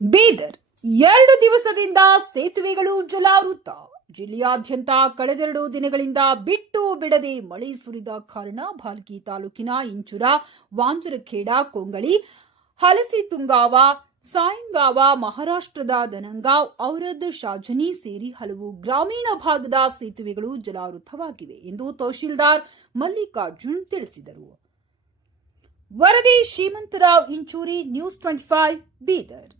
ಬೀದರ್ ಎರಡು ದಿವಸದಿಂದ ಸೇತುವೆಗಳು ಜಲಾವೃತ. ಜಿಲ್ಲೆಯಾದ್ಯಂತ ಕಳೆದೆರಡು ದಿನಗಳಿಂದ ಬಿಟ್ಟು ಬಿಡದೆ ಮಳೆ ಸುರಿದ ಕಾರಣ ಭಾಲ್ಕಿ ತಾಲೂಕಿನ ಇಂಚುರ, ವಾಂಜರಖೇಡ, ಕೊಂಗಳಿ ಹಲಸಿ ತುಂಗಾವ ಸಾಯಂಗಾವ, ಮಹಾರಾಷ್ಟ್ರದ ದನಂಗಾವ್, ಔರದ್, ಶಾಜನಿ ಸೇರಿ ಹಲವು ಗ್ರಾಮೀಣ ಭಾಗದ ಸೇತುವೆಗಳು ಜಲಾವೃತವಾಗಿವೆ ಎಂದು ತಹಶೀಲ್ದಾರ್ ಮಲ್ಲಿಕಾರ್ಜುನ್ ತಿಳಿಸಿದರು. ವರದಿ Shrimantrao Inchuri, news twenty five, Bidar.